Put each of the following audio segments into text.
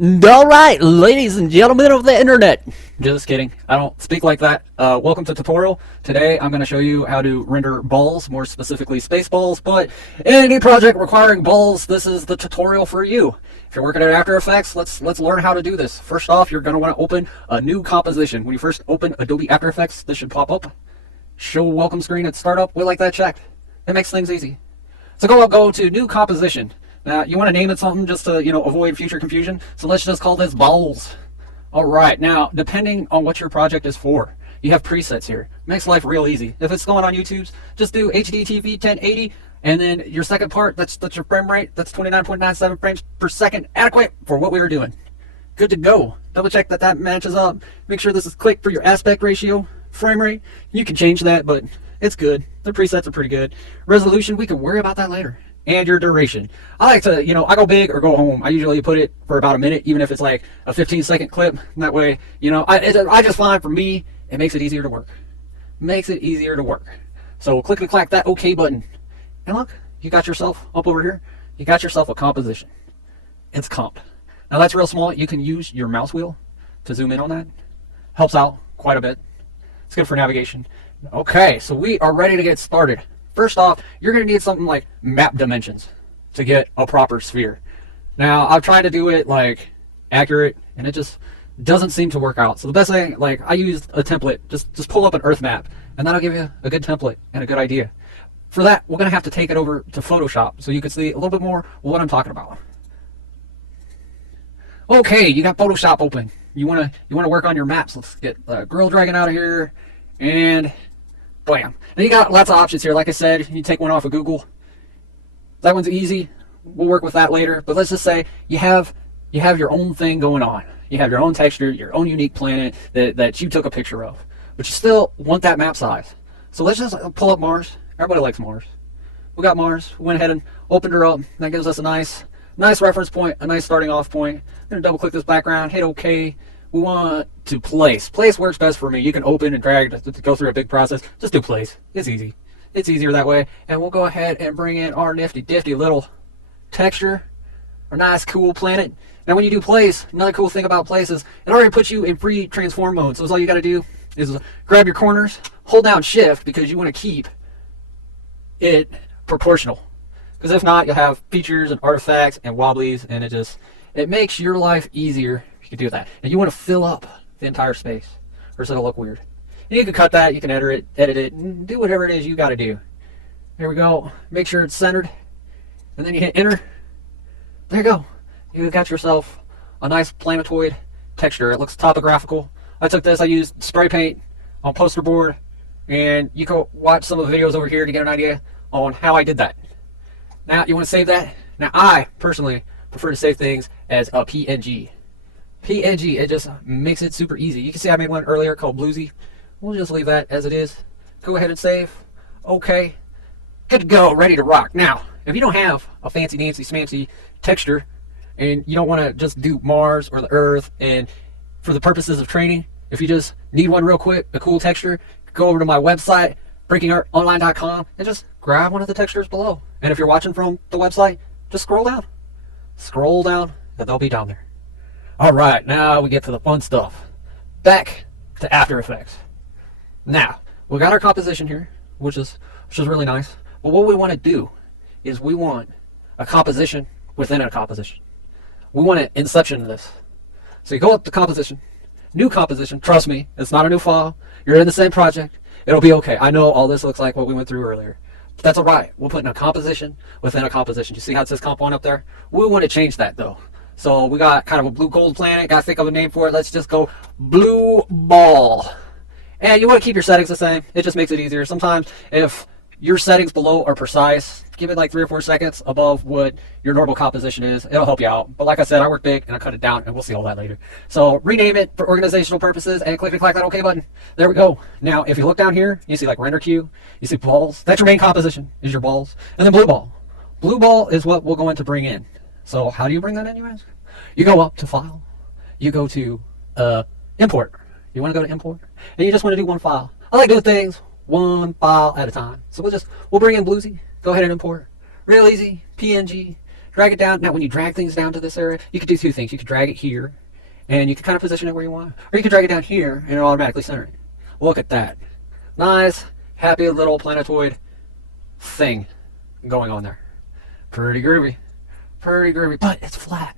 Alright, ladies and gentlemen of the internet. Just kidding. I don't speak like that. Welcome to tutorial. Today I'm going to show you how to render balls, more specifically space balls, but any project requiring balls, this is the tutorial for you. If you're working at After Effects, let's learn how to do this. First off, you're going to want to open a new composition. When you first open Adobe After Effects, this should pop up. Show welcome screen at startup. We like that checked. It makes things easy. So go to new composition. Now, you want to name it something just to, avoid future confusion. So let's just call this balls. All right. Now, depending on what your project is for, you have presets here. Makes life real easy. If it's going on YouTube's, just do HD TV 1080, and then your second part, that's your frame rate. That's 29.97 frames per second. Adequate for what we were doing. Good to go. Double check that matches up. Make sure this is clicked for your aspect ratio, frame rate. You can change that, but it's good. The presets are pretty good. Resolution, we can worry about that later. And your duration. I like to, I go big or go home. I usually put it for about a minute, even if it's like a 15-second clip. That way, I just find for me, it makes it easier to work. Makes it easier to work. So click and clack that OK button. And look, you got yourself up over here. You got yourself a composition. It's comped. Now that's real small. You can use your mouse wheel to zoom in on that. Helps out quite a bit. It's good for navigation. Okay, so we are ready to get started. First off, you're going to need something like map dimensions to get a proper sphere. Now, I've tried to do it like accurate, and it just doesn't seem to work out. So the best thing, I used a template. Just pull up an Earth map, and that'll give you a good template and a good idea. For that, we're going to have to take it over to Photoshop so you can see a little bit more what I'm talking about. Okay, you got Photoshop open. You want to work on your maps. Let's get Girl Dragon out of here, and bam. Now you got lots of options here. Like I said, you take one off of Google. That one's easy. We'll work with that later. But let's just say you have your own thing going on. You have your own texture, your own unique planet that you took a picture of. But you still want that map size. So let's just pull up Mars. Everybody likes Mars. We got Mars. We went ahead and opened her up. That gives us a nice reference point, a nice starting off point. I'm going to double click this background, hit OK. We want to place. Place works best for me. You can open and drag to go through a big process. Just do place. It's easy. It's easier that way. And we'll go ahead and bring in our nifty little texture. Our nice cool planet. Now when you do place, another cool thing about place is it already puts you in free transform mode. So all you got to do is grab your corners, hold down shift because you want to keep it proportional. Because if not, you'll have features and artifacts and wobblies, and it makes your life easier. You can do that. And you want to fill up the entire space, or else it'll look weird. And you can cut that, you can edit it, and do whatever it is you got to do. There we go. Make sure it's centered, and then you hit enter. There you go. You got yourself a nice planetoid texture. It looks topographical. I took this, I used spray paint on poster board, and you can watch some of the videos over here to get an idea on how I did that. Now, you want to save that? Now, I personally prefer to save things as a PNG. PNG, it just makes it super easy. You can see I made one earlier called Bluesy. We'll just leave that as it is. Go ahead and save. Okay. Good to go. Ready to rock. Now, if you don't have a fancy smancy texture and you don't want to just do Mars or the Earth, and for the purposes of training, if you just need one real quick, a cool texture, go over to my website, breakingartonline.com, and just grab one of the textures below. And if you're watching from the website, just scroll down. Scroll down, and they'll be down there. All right, now we get to the fun stuff. Back to After Effects. Now, we got our composition here, which is really nice. But what we want to do is we want a composition within a composition. We want to inception this. So you go up to composition, new composition. Trust me, it's not a new file. You're in the same project. It'll be okay. I know all this looks like what we went through earlier. But that's all right. We'll put in a composition within a composition. You see how it says comp 1 up there? We want to change that though. So we got kind of a blue gold planet. Got to think of a name for it. Let's just go blue ball. And you want to keep your settings the same. It just makes it easier. Sometimes if your settings below are precise, give it like 3 or 4 seconds above what your normal composition is. It'll help you out. But like I said, I work big and I cut it down, and we'll see all that later. So rename it for organizational purposes and click and clack that OK button. There we go. Now, if you look down here, you see like render queue. You see balls. That's your main composition, is your balls. And then blue ball. Blue ball is what we're going to bring in. So how do you bring that in, you ask? You go up to File. You go to Import. You want to go to Import? And you just want to do one file. I like doing things one file at a time. So we'll bring in Bluesy. Go ahead and import. Real easy. PNG. Drag it down. Now, when you drag things down to this area, you could do two things. You could drag it here, and you can kind of position it where you want. Or you can drag it down here, and it'll automatically center it. Look at that. Nice, happy little planetoid thing going on there. Pretty groovy. Pretty groovy. But it's flat.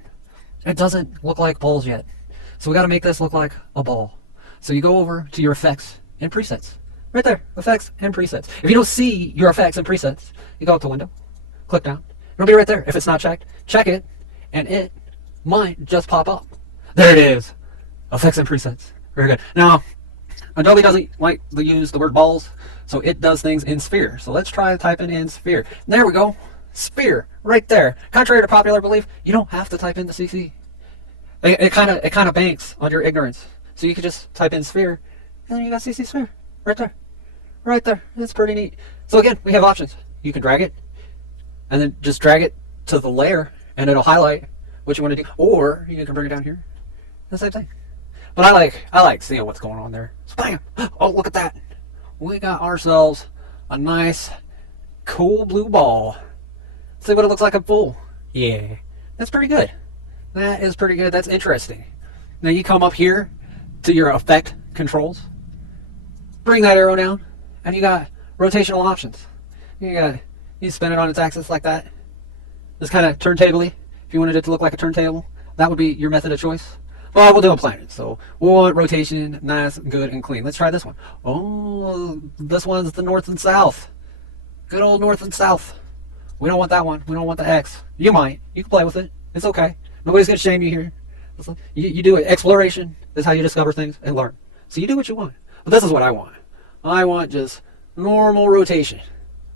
It doesn't look like balls yet. So we got to make this look like a ball. So you go over to your effects and presets. Right there, effects and presets. If you don't see your effects and presets, you go up to window, click down. It'll be right there. If it's not checked, check it, and it might just pop up. There it is. Effects and presets. Very good. Now, Adobe doesn't like to use the word balls, so it does things in sphere. So let's try typing in sphere. There we go. Sphere, right there. Contrary to popular belief, you don't have to type in the CC. It kind of banks on your ignorance. So you could just type in sphere, and then you got CC sphere. Right there. Right there. It's pretty neat. So again, we have options. You can drag it, and then just drag it to the layer, and it'll highlight what you want to do. Or you can bring it down here. The same thing. But I like seeing what's going on there. So bam! Oh, look at that. We got ourselves a nice, cool blue ball. See what it looks like in full. Yeah. That's pretty good. That is pretty good. That's interesting. Now you come up here to your effect controls. Bring that arrow down, and you got rotational options. You spin it on its axis like that. This kind of turntable-y. If you wanted it to look like a turntable, that would be your method of choice. Well, we'll do a planet, so we'll want rotation nice, good, and clean. Let's try this one. Oh, this one's the north and south. Good old north and south. We don't want that one. We don't want the X. You might. You can play with it. It's okay. Nobody's going to shame you here. You do it. Exploration is how you discover things and learn. So you do what you want. But this is what I want. I want just normal rotation.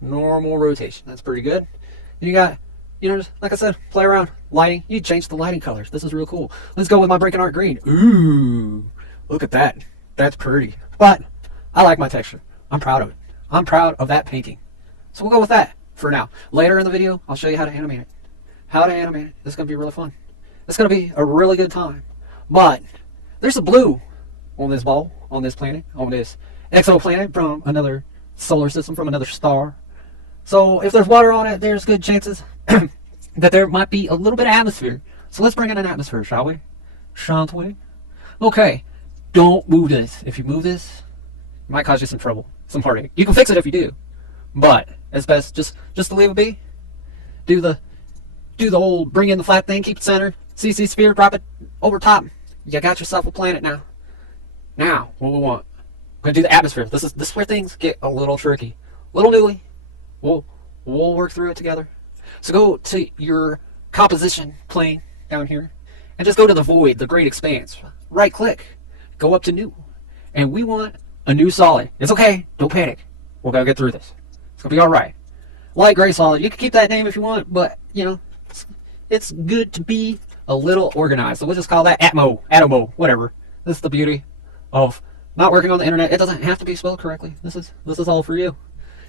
Normal rotation. That's pretty good. And you got, just like I said, play around. Lighting. You change the lighting colors. This is real cool. Let's go with my Breaking Art green. Ooh. Look at that. That's pretty. But I like my texture. I'm proud of it. I'm proud of that painting. So we'll go with that for now. Later in the video, I'll show you how to animate it. How to animate it. This is going to be really fun. It's going to be a really good time. But there's a blue on this ball, on this planet, on this exoplanet from another solar system, from another star. So if there's water on it, there's good chances that there might be a little bit of atmosphere. So let's bring in an atmosphere, shall we? Shan't we? Okay. Don't move this. If you move this, it might cause you some trouble, some heartache. You can fix it if you do, but it's best just to leave it be. Do the old bring in the flat thing, keep it center, CC sphere, drop it over top. You got yourself a planet now. Now, what we want? We're gonna do the atmosphere. This is where things get a little tricky, a little newly. We'll work through it together. So go to your composition plane down here, and just go to the void, the great expanse. Right click, go up to new, and we want a new solid. It's okay. Don't panic. We're gonna get through this. It's gonna be all right. Light gray solid. You can keep that name if you want, but it's good to be a little organized. So we'll just call that Atomo, whatever. This is the beauty of not working on the internet. It doesn't have to be spelled correctly. This is all for you.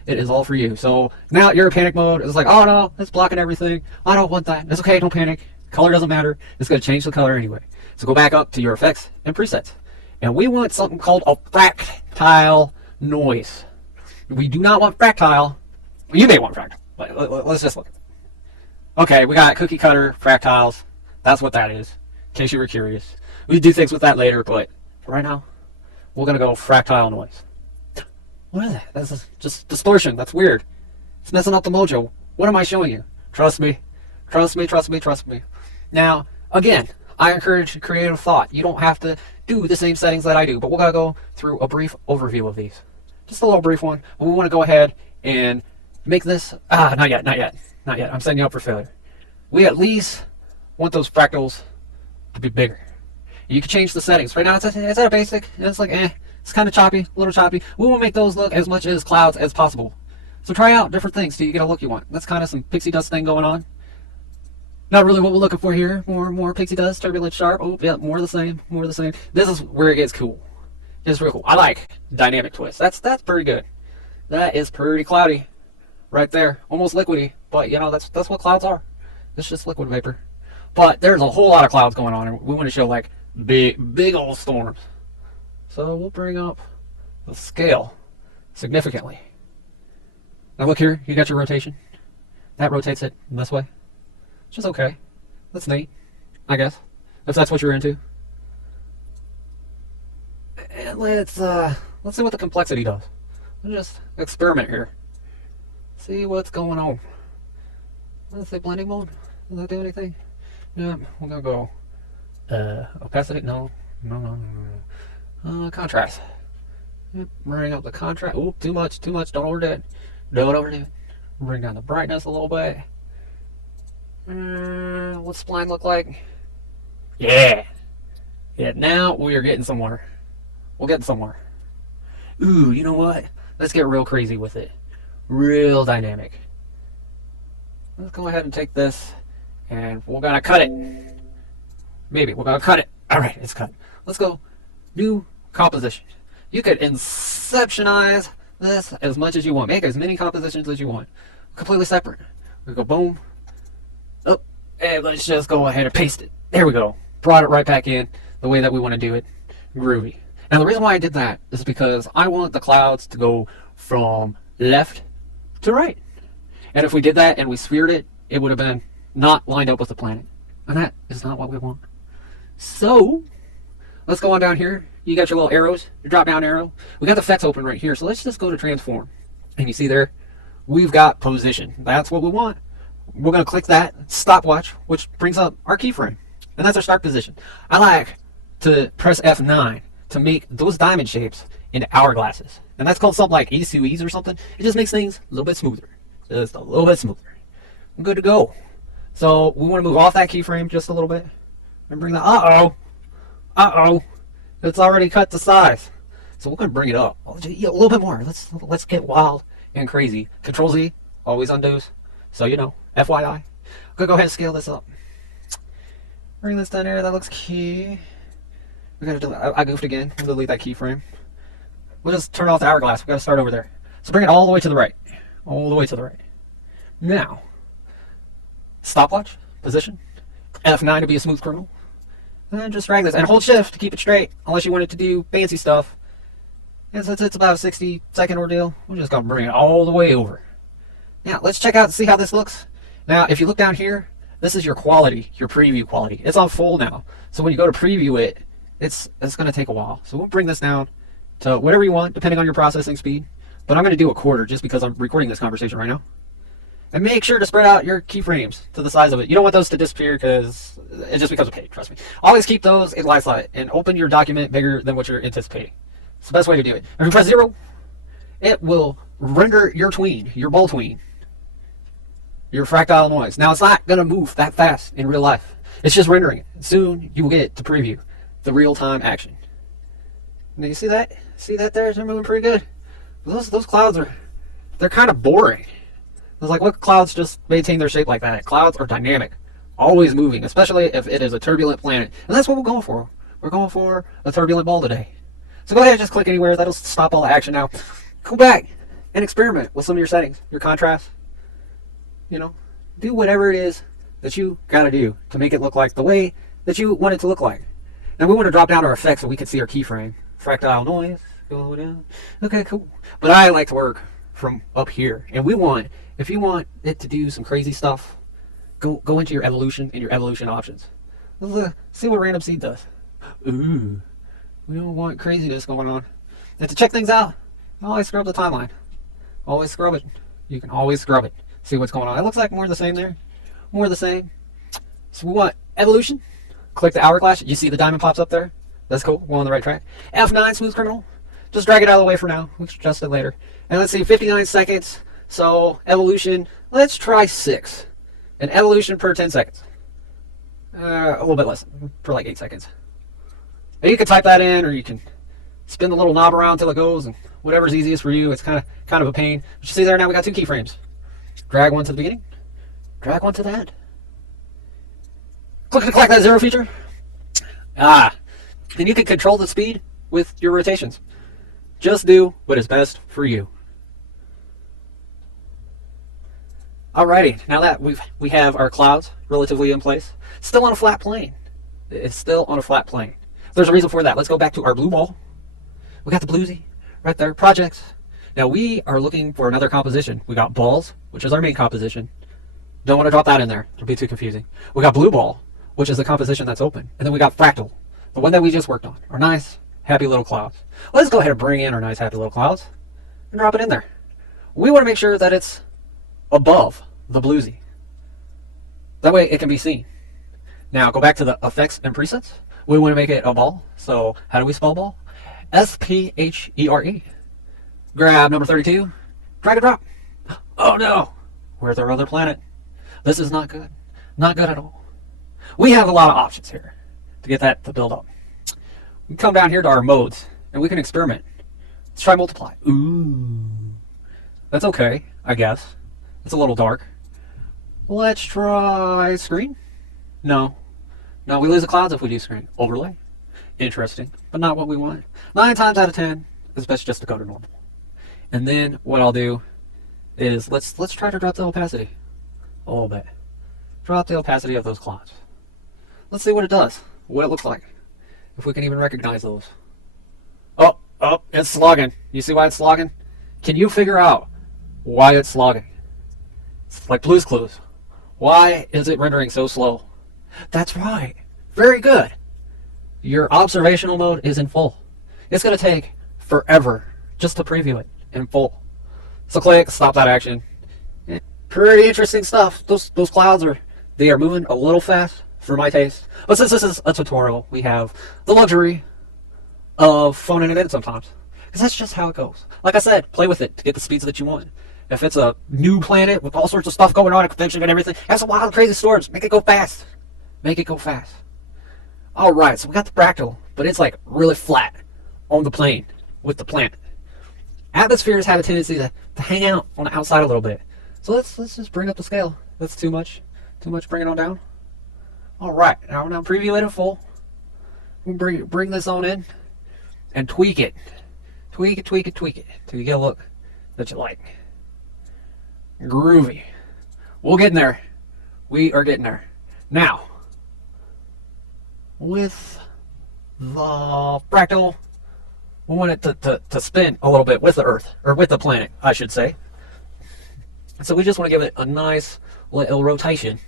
It is all for you. So now you're in panic mode. It's like, oh no, it's blocking everything. I don't want that. It's okay. Don't panic. Color doesn't matter. It's going to change the color anyway. So go back up to your effects and presets. And we want something called a fractile noise. We do not want fractile. You may want fractile, but let's just look. Okay, we got cookie cutter fractiles. That's what that is, in case you were curious. We do things with that later, but for right now, we're going to go fractile noise. What is that? That's just distortion. That's weird. It's messing up the mojo. What am I showing you? Trust me. Trust me, trust me, trust me. Now, again, I encourage creative thought. You don't have to do the same settings that I do, but we're going to go through a brief overview of these. Just a little brief one. But we want to go ahead and make this... not yet. I'm setting you up for failure. We at least want those fractals to be bigger. You can change the settings. Right now, it's at a basic. It's like, it's kind of choppy, a little choppy. We want to make those look as much as clouds as possible. So try out different things till you get a look you want. That's kind of some pixie dust thing going on. Not really what we're looking for here. More pixie dust, turbulent, sharp. Oh, yeah, more of the same, more of the same. This is where it gets cool. It's real cool. I like dynamic twists. That's pretty good. That is pretty cloudy. Right there. Almost liquidy. But, that's what clouds are. It's just liquid vapor. But there's a whole lot of clouds going on, and we want to show, like, big old storms. So we'll bring up the scale significantly. Now look here, you got your rotation. That rotates it this way. which is okay. That's neat, I guess, if that's what you're into. And let's see what the complexity does. Let's just experiment here. See what's going on. Let's say blending mode. Does that do anything? Yeah, we're gonna go opacity. No. Contrast. Yep, bring up the contrast. Ooh, too much. Don't overdo it. Don't overdo it. Bring down the brightness a little bit. What's spline look like? Yeah. Now we are getting somewhere. We'll get somewhere. Ooh, you know what? Let's get real crazy with it. Real dynamic. Let's go ahead and take this, and we're gonna cut it. Maybe we're gonna cut it. All right, it's cut. Let's go. New composition. You could inceptionize this as much as you want. Make as many compositions as you want. Completely separate. We go boom. Oh, and let's just go ahead and paste it. There we go. Brought it right back in the way that we want to do it. Groovy. Now the reason why I did that is because I want the clouds to go from left to right. And if we did that and we sphered it, it would have been not lined up with the planet. And that is not what we want. So, let's go on down here. You got your little arrows, your drop down arrow. We got the effects open right here. So let's just go to transform. And you see there, we've got position. That's what we want. We're going to click that stopwatch, which brings up our keyframe. And that's our start position. I like to press F9 to make those diamond shapes into hourglasses. And that's called something like ease to ease or something. It just makes things a little bit smoother. Just a little bit smoother. I'm good to go. So we want to move off that keyframe just a little bit. And bring that. Uh-oh. It's already cut to size. So we're going to bring it up. A little bit more. Let's get wild and crazy. Control Z always undoes. So you know, FYI. I'm going to go ahead and scale this up. Bring this down here. That looks key. We got to. I goofed again. We'll delete that keyframe. We'll just turn off the hourglass. We got to start over there. So bring it all the way to the right. All the way to the right. Now, stopwatch position. F9 to be a smooth criminal. And just drag this and hold shift to keep it straight. Unless you want it to do fancy stuff. It's about a 60-second ordeal. We're just gonna bring it all the way over. Now let's check out and see how this looks. Now, if you look down here, this is your quality, your preview quality. It's on full now. So when you go to preview it, it's going to take a while. So we'll bring this down to whatever you want, depending on your processing speed. But I'm going to do a quarter just because I'm recording this conversation right now. And make sure to spread out your keyframes to the size of it. You don't want those to disappear because it just becomes okay, trust me. Always keep those in line sight and open your document bigger than what you're anticipating. It's the best way to do it. If you press 0, it will render your tween, your ball tween, your fractile noise. Now, it's not going to move that fast in real life. It's just rendering it. Soon, you will get to preview the real-time action. Now, you see that? See that there? They're moving pretty good. Those clouds they're kind of boring. It's like, what clouds just maintain their shape like that? Clouds are dynamic, always moving, especially if it is a turbulent planet. And that's what we're going for. We're going for a turbulent ball today. So go ahead and just click anywhere. That'll stop all the action now. Go back and experiment with some of your settings, your contrast. You know, do whatever it is that you got to do to make it look like the way that you want it to look like. Now, we want to drop down our effects so we can see our keyframe. Fractile noise, go down. Okay, cool. But I like to work from up here. And if you want it to do some crazy stuff, go into your evolution and your evolution options. Let's see what random seed does. Ooh, we don't want craziness going on. And to check things out, always scrub the timeline. Always scrub it. You can always scrub it. See what's going on. It looks like more of the same there. More of the same. So we want evolution. Click the hourglass. You see the diamond pops up there? That's cool. We're on the right track. F9, smooth criminal. Just drag it out of the way for now. We'll adjust it later. And let's see, 59 seconds. So evolution, let's try 6. And evolution per 10 seconds. A little bit less, for like 8 seconds. And you can type that in, or you can spin the little knob around till it goes, and whatever's easiest for you. It's kind of a pain. But you see there now we got 2 keyframes. Drag one to the beginning. Drag one to the end. Click that 0 feature. And you can control the speed with your rotations. Just do what is best for you. Alrighty, now that we have our clouds relatively in place, still on a flat plane. It's still on a flat plane. There's a reason for that. Let's go back to our blue ball. We got the bluesy right there, projects. Now we are looking for another composition. We got balls, which is our main composition. Don't want to drop that in there. It'll be too confusing. We got blue ball, which is the composition that's open. And then we got fractal, the one that we just worked on. Our nice, happy little clouds. Let's go ahead and bring in our nice, happy little clouds and drop it in there. We want to make sure that it's above the bluesy. That way it can be seen. Now go back to the effects and presets. We want to make it a ball. So how do we spell ball? S-P-H-E-R-E. Grab number 32. Drag and drop. Oh no! Where's our other planet? This is not good. Not good at all. We have a lot of options here to get that to build up. We come down here to our modes and we can experiment. Let's try multiply. Ooh. That's okay, I guess. It's a little dark. Let's try screen. No. No, we lose the clouds if we do screen. Overlay. Interesting, but not what we want. 9 times out of 10, it's best just to go to normal. And then what I'll do is let's try to drop the opacity a little bit. Drop the opacity of those clouds. Let's see what it does, what it looks like, if we can even recognize those. Oh, it's slogging. You see why it's slogging? Can you figure out why it's slogging? It's like Blue's Clues. Why is it rendering so slow? That's right. Very good. Your observational mode is in full. It's going to take forever just to preview it in full. So click, stop that action. Pretty interesting stuff. Those clouds are moving a little fast for my taste. But since this is a tutorial, we have the luxury of phoning it in sometimes. Because that's just how it goes. Like I said, play with it to get the speeds that you want. If it's a new planet with all sorts of stuff going on, a convention and everything, have some wild, crazy storms. Make it go fast. Make it go fast. Alright, so we got the fractal, but it's like really flat on the plane with the planet. Atmospheres have a tendency to hang out on the outside a little bit. So let's just bring up the scale. That's too much. Too much, bring it on down. Alright, now preview it in full. We'll bring this on in and tweak it. Tweak it, tweak it, tweak it till you get a look that you like. Groovy. We'll get in there. We are getting there. Now, with the fractal, we want it to spin a little bit with the Earth, or with the planet, I should say. So we just want to give it a nice little rotation.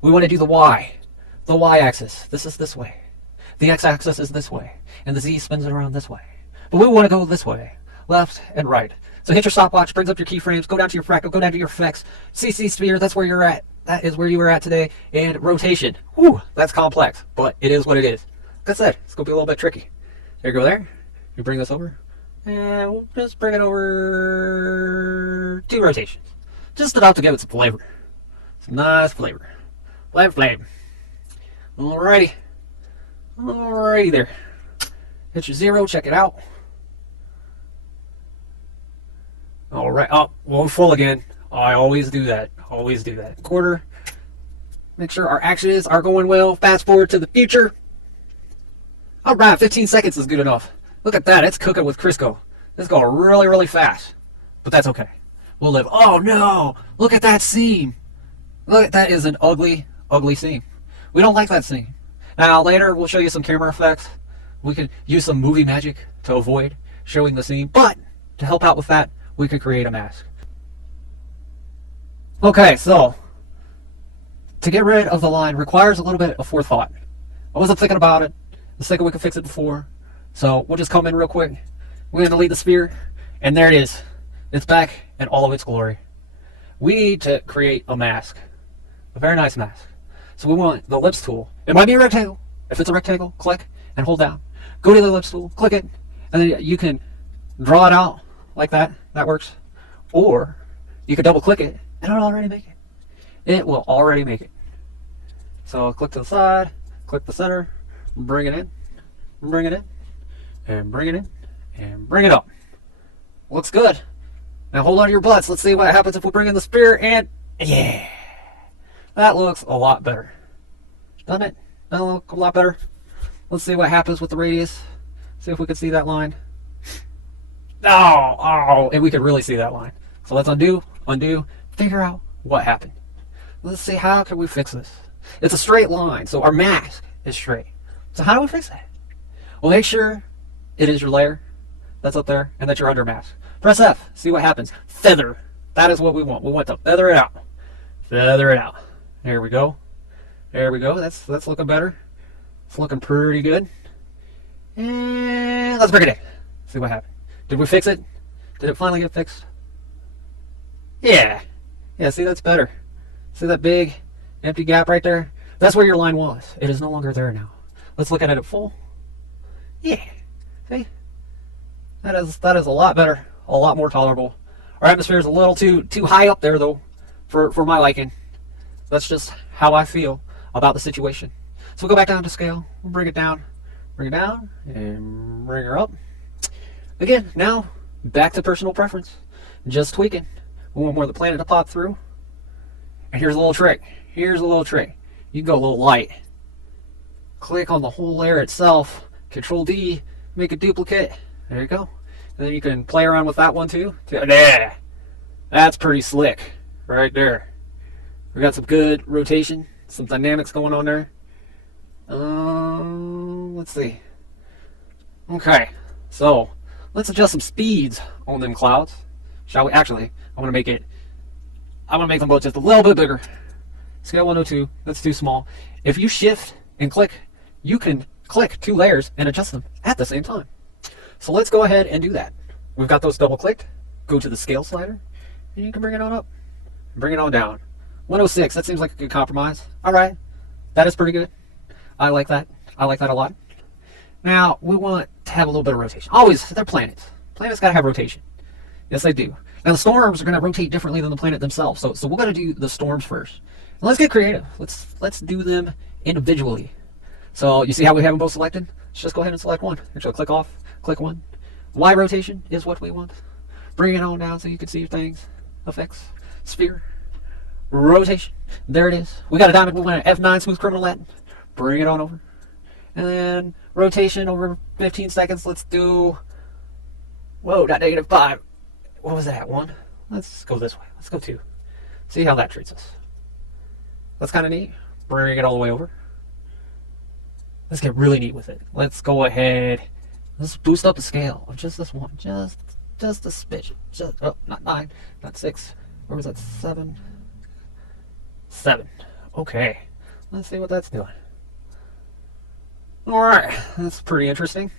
We want to do the y-axis. This is this way. The x-axis is this way, and the z spins it around this way. But we want to go this way, left and right. So hit your stopwatch, brings up your keyframes, go down to your fractal, go down to your effects, CC sphere, that's where you're at. That is where you were at today. And rotation. Whew, that's complex, but it is what it is. Like I said, it's going to be a little bit tricky. There you go there. You bring this over. And we'll just bring it over 2 rotations. Just enough to give it some flavor. Some nice flavor. Flavor. Alrighty. Alrighty there. Hit your 0, check it out. Alright, we're full again. I always do that. Always do that. Quarter. Make sure our actions are going well. Fast forward to the future. Alright, 15 seconds is good enough. Look at that. It's cooking with Crisco. It's going really, really fast. But that's okay. We'll live. Oh no! Look at that seam. Look, that is an ugly, ugly seam. We don't like that seam. Now, later, we'll show you some camera effects. We can use some movie magic to avoid showing the seam. But, to help out with that, we could create a mask. Okay, so to get rid of the line requires a little bit of forethought. I wasn't thinking about it. I was thinking we could fix it before. So we'll just come in real quick. We're going to delete the sphere, and there it is. It's back in all of its glory. We need to create a mask. A very nice mask. So we want the ellipse tool. It might be a rectangle. If it's a rectangle, click and hold down. Go to the ellipse tool, click it, and then you can draw it out like that. That works. Or you could double click it and it'll already make it. It will already make it. So click to the side, click the center, bring it in, bring it in, and bring it in, and bring it up. Looks good. Now hold on to your butts. Let's see what happens if we bring in the sphere, and yeah, that looks a lot better. Doesn't it? That look a lot better. Let's see what happens with the radius. See if we can see that line. Oh, and we can really see that line. So let's undo, figure out what happened. Let's see, how can we fix this? It's a straight line, so our mask is straight. So how do we fix that? Well, make sure it is your layer that's up there and that you're under mask. Press F, see what happens. Feather. That is what we want. We want to feather it out. feather it out. There we go. There we go. That's looking better. It's looking pretty good. And let's bring it in. See what happened. Did we fix it? Did it finally get fixed? Yeah. Yeah, see, that's better. See that big empty gap right there? That's where your line was. It is no longer there now. Let's look at it at full. Yeah. See? That is a lot better. A lot more tolerable. Our atmosphere is a little too high up there, though, for my liking. That's just how I feel about the situation. So we'll go back down to scale. We'll bring it down, and bring her up. Again, now back to personal preference. Just tweaking. We want more of the planet to pop through. And here's a little trick. Here's a little trick. You can go a little light. Click on the whole layer itself. Control D, make a duplicate. There you go. And then you can play around with that one too. There. That's pretty slick. Right there. We got some good rotation, some dynamics going on there. Let's see. Okay, so let's adjust some speeds on them clouds. Shall we? Actually, I want to make them both just a little bit bigger. Scale 102. That's too small. If you shift and click, you can click two layers and adjust them at the same time. So let's go ahead and do that. We've got those double clicked. Go to the scale slider, and you can bring it on up. Bring it on down. 106. That seems like a good compromise. All right, that is pretty good. I like that. I like that a lot. Now we want to have a little bit of rotation. Always, they're planets. Planets gotta have rotation. Yes, they do. Now the storms are gonna rotate differently than the planet themselves. So we're gonna do the storms first. And let's get creative. Let's do them individually. So you see how we have them both selected? Let's just go ahead and select one. Actually, click off. Click one. Y rotation is what we want. Bring it on down so you can see things. Effects. Sphere. Rotation. There it is. We got a diamond. We want an F9 smooth criminal Latin. Bring it on over. And then rotation over 15 seconds. Let's do. Whoa, not -5. What was that? 1? Let's go this way. Let's go 2. See how that treats us. That's kind of neat. Bring it all the way over. Let's get really neat with it. Let's go ahead. Let's boost up the scale of just this one. Just a smidge. Oh, not 9, not 6. Where was that? 7. 7. Okay. Let's see what that's doing. Alright. That's pretty interesting.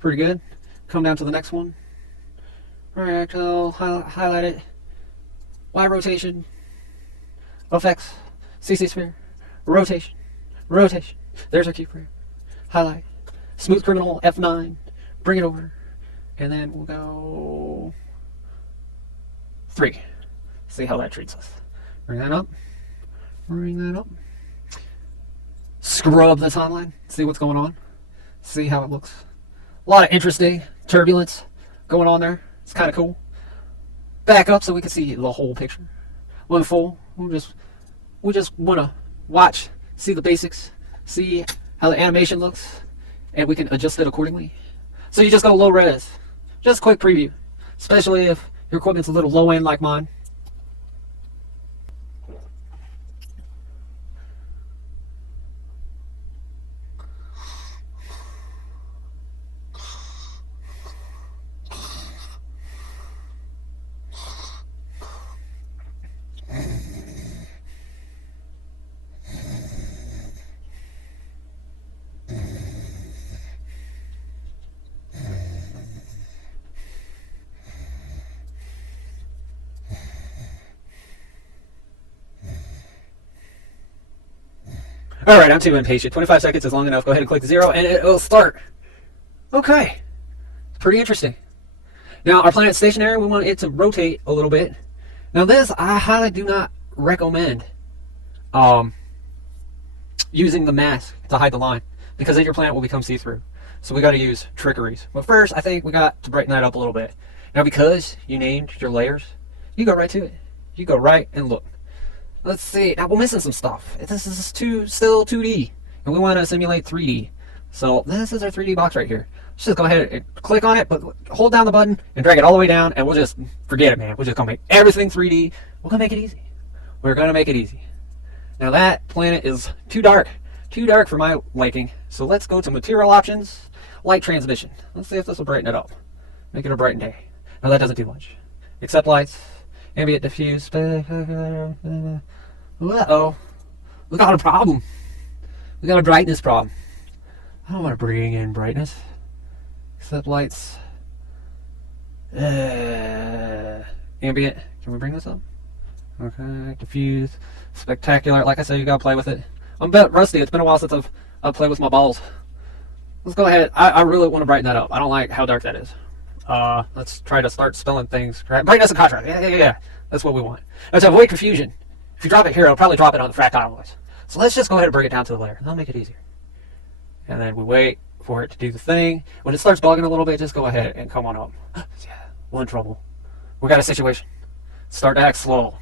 Pretty good. Come down to the next one. Alright, I'll highlight it. Y rotation. Effects. CC sphere. Rotation. Rotation. There's our keyframe. Highlight. Smooth criminal F9. Bring it over. And then we'll go 3. See how that treats us. Bring that up. Bring that up. Scrub the timeline. See what's going on. See how it looks. A lot of interesting turbulence going on there. It's kind of cool. Back up so we can see the whole picture. When full, we just want to watch, see the basics, see how the animation looks, and we can adjust it accordingly. So you just go low res. Just a quick preview, especially if your equipment's a little low end like mine. Alright, I'm too impatient. 25 seconds is long enough. Go ahead and click 0 and it will start. Okay. Pretty interesting. Now, our planet's stationary. We want it to rotate a little bit. Now this, I highly do not recommend using the mask to hide the line, because then your planet will become see-through. So we got to use trickeries. But first, I think we got to brighten that up a little bit. Now, because you named your layers, you go right to it. You go right and look. Let's see. Now we're missing some stuff. This is still 2D, and we want to simulate 3D. So this is our 3D box right here. Let's just go ahead and click on it, but hold down the button and drag it all the way down, and we'll just forget it, man. We're just gonna make everything 3D. We're gonna make it easy. We're gonna make it easy. Now that planet is too dark for my liking. So let's go to material options, light transmission. Let's see if this will brighten it up. Make it a bright day. Now that doesn't do much. Accept lights. Ambient diffuse. Uh-oh. We got a problem. We got a brightness problem. I don't want to bring in brightness. Except lights. Ambient. Can we bring this up? Okay. Diffuse. Spectacular. Like I said, you gotta play with it. I'm a bit rusty. It's been a while since I've played with my balls. Let's go ahead. I really want to brighten that up. I don't like how dark that is. Let's try to start spelling things. Brightness and contrast. Yeah. That's what we want. Now, to avoid confusion, if you drop it here, it'll probably drop it on the fractal noise. So let's just go ahead and bring it down to the layer. That'll make it easier. And then we wait for it to do the thing. When it starts bugging a little bit, just go ahead and come on up. Yeah, we're in trouble. We got a situation. Start to act slow.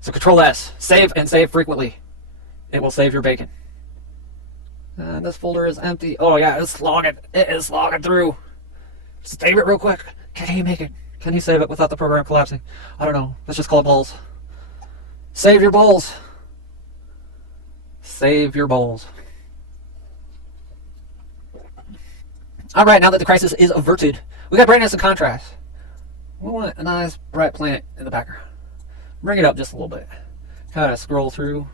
So Control S. Save and save frequently. It will save your bacon. And this folder is empty. Oh yeah, it's logging. It is logging through. Save it real quick. Can he make it? Can he save it without the program collapsing? I don't know. Let's just call it balls. Save your balls. Save your balls. Alright, now that the crisis is averted, we got brightness and contrast. We want a nice bright planet in the background. Bring it up just a little bit. Kind of scroll through.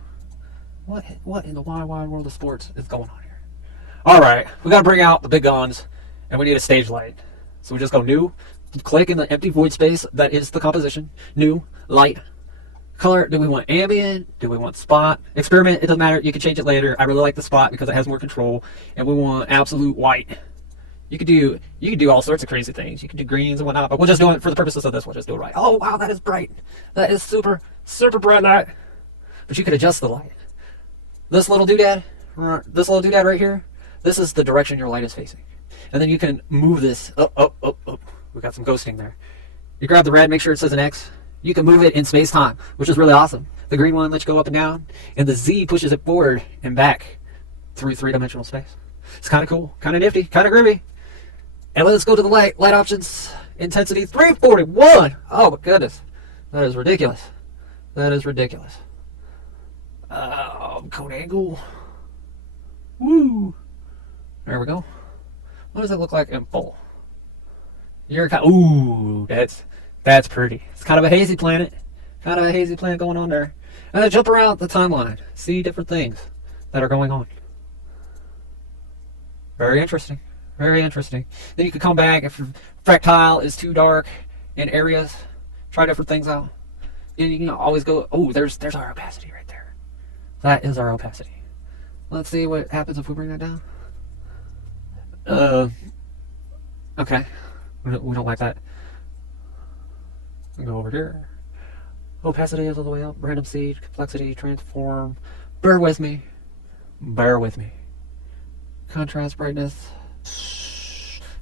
What in the wide world of sports is going on here? Alright, we got to bring out the big guns, and we need a stage light. So we just go new, click in the empty void space that is the composition, new, light. Color, do we want ambient? Do we want spot? Experiment, it doesn't matter, you can change it later. I really like the spot because it has more control. And we want absolute white. You could do all sorts of crazy things. You can do greens and whatnot, but we'll just do it for the purposes of this. We'll just do it right. Oh wow, that is bright. That is super bright light. But you could adjust the light. This little doodad right here, this is the direction your light is facing. And then you can move this up. We got some ghosting there. You grab the red, make sure it says an X. You can move it in space-time, which is really awesome. The green one lets you go up and down, and the Z pushes it forward and back through three-dimensional space. It's kind of cool, kind of nifty, kind of groovy. And let's go to the light options. Intensity 341. Oh my goodness. That is ridiculous. That is ridiculous. Cone angle. Woo. There we go. What does it look like in full? Ooh, that's pretty. It's kind of a hazy planet. Kind of a hazy planet going on there. And then jump around the timeline. See different things that are going on. Very interesting. Very interesting. Then you could come back if your fractile is too dark in areas. Try different things out. And you can always go, oh, there's our opacity right there. That is our opacity. Let's see what happens if we bring that down. Okay. We don't like that. Go over here. Opacity is all the way up. Random seed, complexity, transform. Bear with me. Bear with me. Contrast, brightness.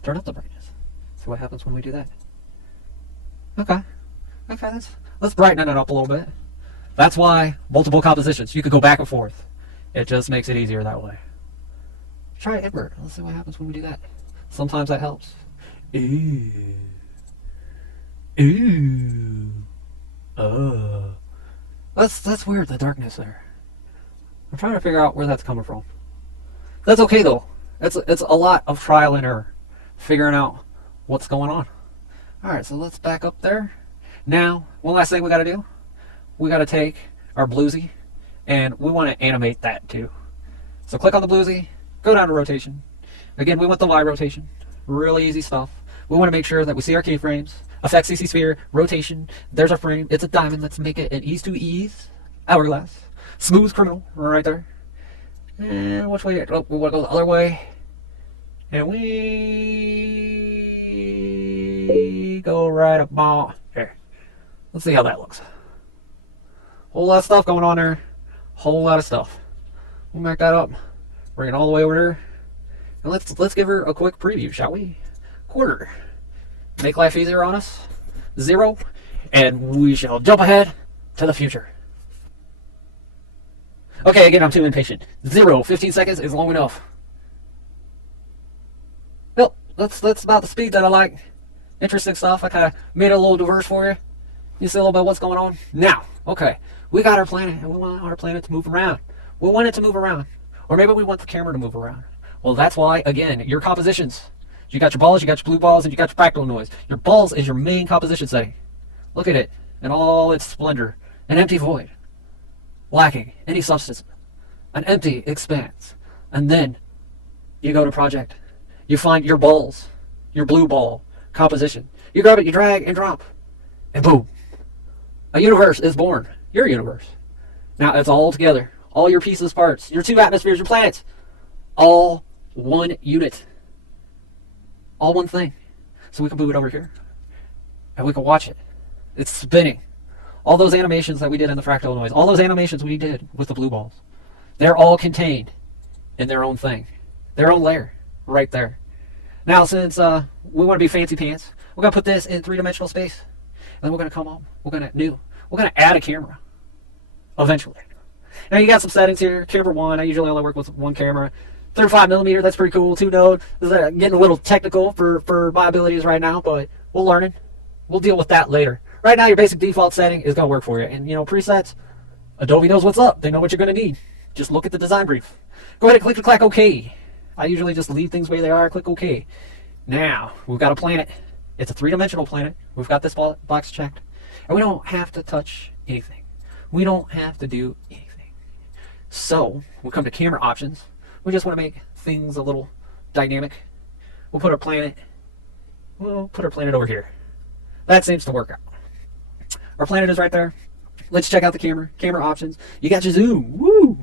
Turn up the brightness. See what happens when we do that. Okay, let's brighten it up a little bit. That's why multiple compositions. You could go back and forth. It just makes it easier that way. Try invert. Let's see what happens when we do that. Sometimes that helps. Ooh. Oh. That's weird, the darkness there. I'm trying to figure out where that's coming from. That's okay though. It's a lot of trial and error. Figuring out what's going on. Alright, so let's back up there. Now, one last thing we gotta do. We gotta take our bluesy and we want to animate that too. So click on the bluesy, go down to rotation. Again, we want the Y rotation. Really easy stuff. We want to make sure that we see our keyframes. Effect CC sphere, rotation. There's our frame. It's a diamond. Let's make it an ease to ease. Hourglass. Smooth criminal right there. And which way? Oh, we want to go the other way. And we go right about here. Let's see how that looks. Whole lot of stuff going on there. Whole lot of stuff. We'll mark that up. Bring it all the way over there. And let's give her a quick preview, shall we? Quarter. Make life easier on us. 0. And we shall jump ahead to the future. Okay, again, I'm too impatient. 0. 15 seconds is long enough. Well, that's about the speed that I like. Interesting stuff. I kind of made it a little diverse for you. You see a little bit of what's going on? Now, okay, we got our planet, and we want our planet to move around. We want it to move around. Or maybe we want the camera to move around. Well, that's why, again, your compositions. You got your balls, you got your blue balls, and you got your fractal noise. Your balls is your main composition setting. Look at it in all its splendor. An empty void. lacking any substance, an empty expanse. And then you go to project. You find your balls, your blue ball composition. You grab it, you drag and drop, and boom. A universe is born. Your universe. Now it's all together. All your pieces, parts, your 2 atmospheres, your planets. All one unit. All one thing. So we can move it over here. And we can watch it. It's spinning. All those animations that we did in the fractal noise, all those animations we did with the blue balls, they're all contained in their own thing. Their own layer. Right there. Now, since we want to be fancy pants, we're going to put this in 3-dimensional space. And then we're going to come on. We're going to add a camera. Eventually. Now, you got some settings here. Camera 1. I usually only work with 1 camera. 35mm. That's pretty cool. 2-node. This is getting a little technical for my abilities right now, but we'll learn it. We'll deal with that later. Right now, your basic default setting is going to work for you. And, presets, Adobe knows what's up. They know what you're going to need. Just look at the design brief. Go ahead and click OK. I usually just leave things where they are. Click OK. Now, we've got a planet. It's a 3-dimensional planet. We've got this box checked. And we don't have to touch anything. We don't have to do anything. So, we'll come to camera options. We just want to make things a little dynamic. We'll put our planet over here. That seems to work out. Our planet is right there. Let's check out the camera options. You got your zoom. Woo!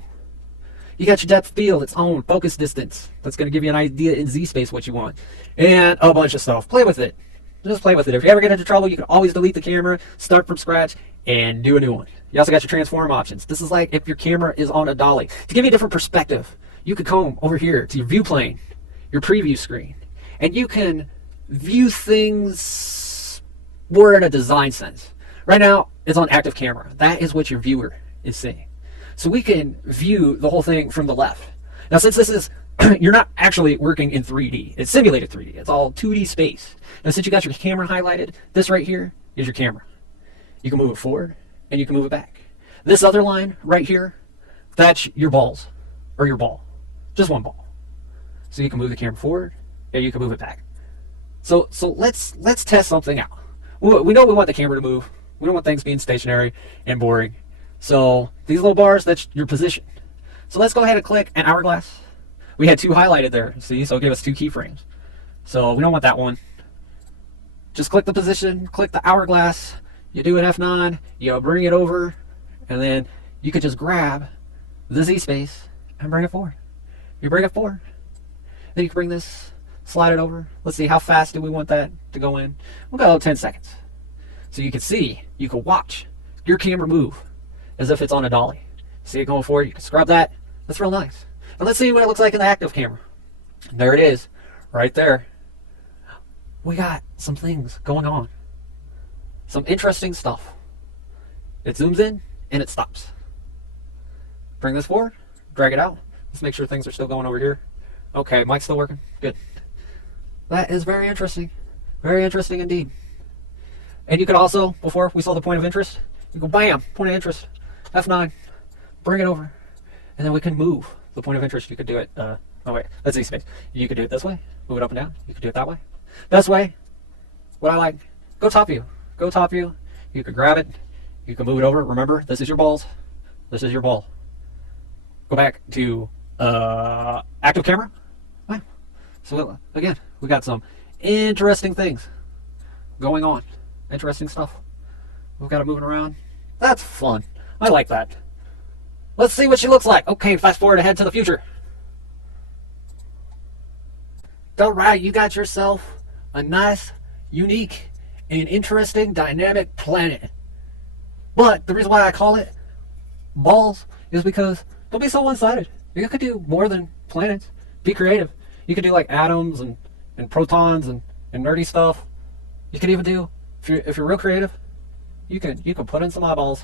You got your depth field, its own focus distance. That's going to give you an idea in Z space what you want. And a bunch of stuff. Play with it. Just play with it. If you ever get into trouble, you can always delete the camera, start from scratch, and do a new one. You also got your transform options. This is like if your camera is on a dolly. To give you a different perspective, you could come over here to your view plane, your preview screen, and you can view things more in a design sense. Right now, it's on active camera. That is what your viewer is seeing. So we can view the whole thing from the left. Now, since this is, you're not actually working in 3D. It's simulated 3D. It's all 2D space. Now, since you got your camera highlighted, this right here is your camera. You can move it forward, and you can move it back. This other line right here, that's your balls, or your ball. Just one ball. So you can move the camera forward, and you can move it back. So let's test something out. We know we want the camera to move. We don't want things being stationary and boring. So these little bars, that's your position. So let's go ahead and click an hourglass. We had 2 highlighted there, see? So it gave us 2 keyframes. So we don't want that one. Just click the position, click the hourglass. You do an F9, you bring it over, and then you could just grab the Z space and bring it forward. You bring it forward. Then you can bring this, slide it over. Let's see, how fast do we want that to go in? We'll go 10 seconds. So you can see, you can watch your camera move as if it's on a dolly. See it going forward, you can scrub that. That's real nice. And let's see what it looks like in the active camera. There it is, right there. We got some things going on. Some interesting stuff. It zooms in and it stops. Bring this forward, drag it out. Let's make sure things are still going over here. Okay, mic's still working. Good. That is very interesting. Very interesting indeed. And you could also, before we saw the point of interest, you go bam, point of interest, F9, bring it over, and then we can move the point of interest. You could do it, oh wait, let's see space. You could do it this way, move it up and down. You could do it that way. Best way, what I like, go top view. Go top view. You could grab it. You can move it over. Remember, this is your balls. This is your ball. Go back to active camera. Wow. So again, we got some interesting things going on. Interesting stuff. We've got it moving around. That's fun. I like that. Let's see what she looks like. Okay, fast forward ahead to the future. Alright, you got yourself a nice, unique, and interesting dynamic planet. But the reason why I call it balls is because don't be so one-sided. You could do more than planets. Be creative. You could do like atoms and protons and nerdy stuff. You could even do, if you're real creative, you can put in some eyeballs.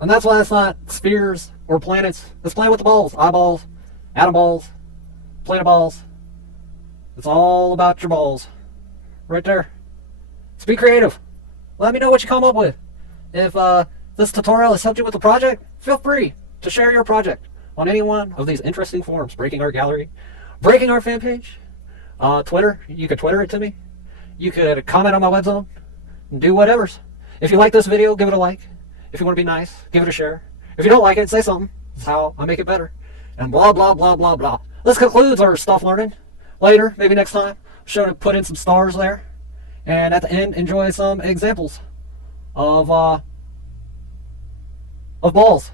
And that's why it's not spheres or planets. Let's play with the balls. Eyeballs, atom balls, planet balls. It's all about your balls. Right there. Let's be creative. Let me know what you come up with. If this tutorial has helped you with the project, feel free to share your project on any one of these interesting forums. Breaking Art Gallery, Breaking Art fan page, Twitter. You could Twitter it to me. You could comment on my web zone. Do whatever's. If you like this video, give it a like. If you want to be nice, give it a share. If you don't like it, say something. That's how I make it better. And blah, blah, blah, blah, blah. This concludes our stuff learning. Later, maybe next time, I'm sure to put in some stars there. And at the end, enjoy some examples of balls.